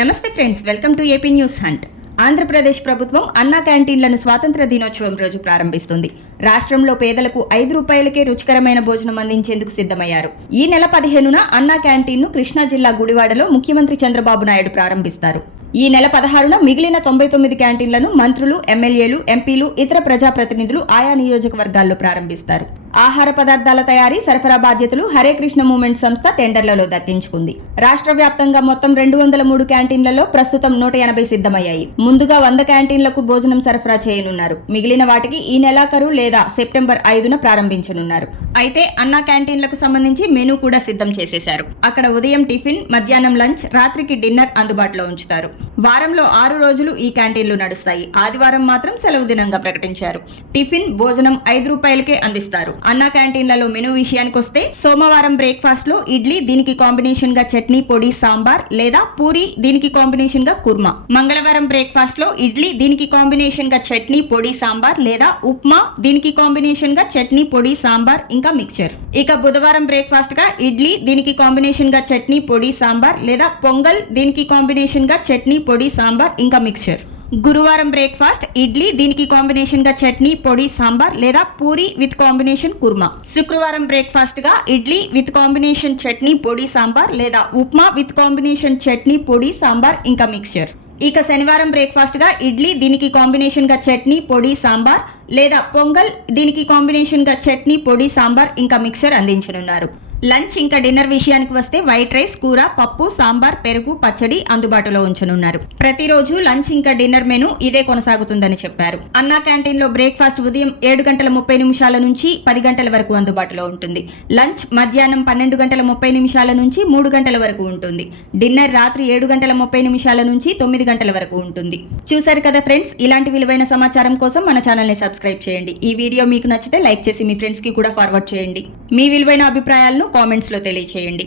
నమస్తే friends, welcome to AP news hunt. Andhra Pradesh ప్రభుత్వం అన్నా క్యాంటీన్లను స్వాతంత్ర దినోత్సవం రోజు ప్రారంభిస్తుంది. రాష్ట్రంలో పేదలకు 5 రూపాయలకే రుచికరమైన భోజనం అందించేందుకు సిద్ధమయ్యారు. ఈ నెల 15న అన్నా క్యాంటీన్ను కృష్ణా జిల్లా గుడివాడలో ముఖ్యమంత్రి చంద్రబాబు నాయుడు ప్రారంభిస్తారు. ఈ నెల 16న మిగిలిన 99 క్యాంటీన్లను మంత్రులు, ఎమ్మెల్యేలు, ఎంపీలు, ఇతర ప్రజాప్రతినిధులు ఆయా నియోజకవర్గాల్లో ప్రారంభిస్తారు. ఆహార పదార్థాల తయారీ, సరఫరా బాధ్యతలు హరే కృష్ణ మూవ్మెంట్ సంస్థ టెండర్లలో దక్కించుకుంది. రాష్ట్ర వ్యాప్తంగా మొత్తం 203 క్యాంటీన్లలో ప్రస్తుతం 180 సిద్ధమయ్యాయి. ముందుగా 100 క్యాంటీన్లకు భోజనం సరఫరా చేయనున్నారు. మిగిలిన వాటికి ఈ నెలాఖరు లేదా సెప్టెంబర్ 5న ప్రారంభించనున్నారు. అయితే అన్నా క్యాంటీన్లకు సంబంధించి మెనూ కూడా సిద్ధం చేసేశారు. అక్కడ ఉదయం టిఫిన్, మధ్యాహ్నం లంచ్, రాత్రికి డిన్నర్ అందుబాటులో ఉంచుతారు. వారంలో 6 రోజులు ఈ క్యాంటీన్లు నడుస్తాయి. ఆదివారం మాత్రం సెలవు దినంగా ప్రకటించారు. టిఫిన్, భోజనం 5 రూపాయలకే అందిస్తారు. అన్నా క్యాంటీన్లలో మెనూ విషయానికి వస్తే సోమవారం బ్రేక్ఫాస్ట్ లో ఇడ్లీ, దీనికి కాంబినేషన్ గా చట్నీ, పొడి, సాంబార్ లేదా పూరి, దీనికి కాంబినేషన్ గా కుర్మా. మంగళవారం బ్రేక్ఫాస్ట్ లో ఇడ్లీ, దీనికి కాంబినేషన్ గా చట్నీ, పొడి, సాంబార్ లేదా ఉప్మా, దీనికి కాంబినేషన్ గా చట్నీ, పొడి, సాంబార్ ఇంకా మిక్చర్. ఇక బుధవారం బ్రేక్ఫాస్ట్ గా ఇడ్లీ, దీనికి కాంబినేషన్ గా చట్నీ, పొడి, సాంబార్ లేదా పొంగల్, దీనికి కాంబినేషన్ గా చట్నీ, పొడి, సాంబార్ ఇంకా మిక్చర్. గురువారం బ్రేక్ఫాస్ట్ ఇడ్లీ, దీనికి కాంబినేషన్ గా చట్నీ, పొడి, సాంబార్ లేదా పూరి విత్ కాంబినేషన్ కుర్మా. శుక్రవారం బ్రేక్ఫాస్ట్ గా ఇడ్లీ విత్ కాంబినేషన్ చట్నీ, పొడి, సాంబార్ లేదా ఉప్మా విత్ కాంబినేషన్ చట్నీ, పొడి, సాంబార్ ఇంకా మిక్చర్. ఇక శనివారం బ్రేక్ఫాస్ట్ గా ఇడ్లీ, దీనికి కాంబినేషన్ గా చట్నీ, పొడి, సాంబార్ లేదా పొంగల్, దీనికి కాంబినేషన్ గా చట్నీ, పొడి, సాంబార్ ఇంకా మిక్చర్ అందించనున్నారు. లంచ్ ఇంకా డిన్నర్ విషయానికి వస్తే వైట్ రైస్, కూర, పప్పు, సాంబార్, పెరుగు, పచ్చడి అందుబాటులో ఉంచనున్నారు. ప్రతిరోజు లంచ్ ఇంకా డిన్నర్ మెనూ ఇదే కొనసాగుతుందని చెప్పారు. అన్నా క్యాంటీన్ లో బ్రేక్ఫాస్ట్ ఉదయం 7:30 నుంచి 10 గంటల వరకు అందుబాటులో ఉంటుంది. లంచ్ మధ్యాహ్నం 12:30 నుంచి 3 గంటల వరకు ఉంటుంది. డిన్నర్ రాత్రి 7:30 నుంచి 9 గంటల వరకు ఉంటుంది. చూశారు కదా ఫ్రెండ్స్, ఇలాంటి విలువైన సమాచారం కోసం మన ఛానల్ ని సబ్స్క్రైబ్ చేయండి. ఈ వీడియో మీకు నచ్చితే లైక్ చేసి మీ ఫ్రెండ్స్ కి కూడా ఫార్వర్డ్ చేయండి. మీ విలువైన అభిప్రాయాలను కామెంట్స్ లో తెలియచేయండి.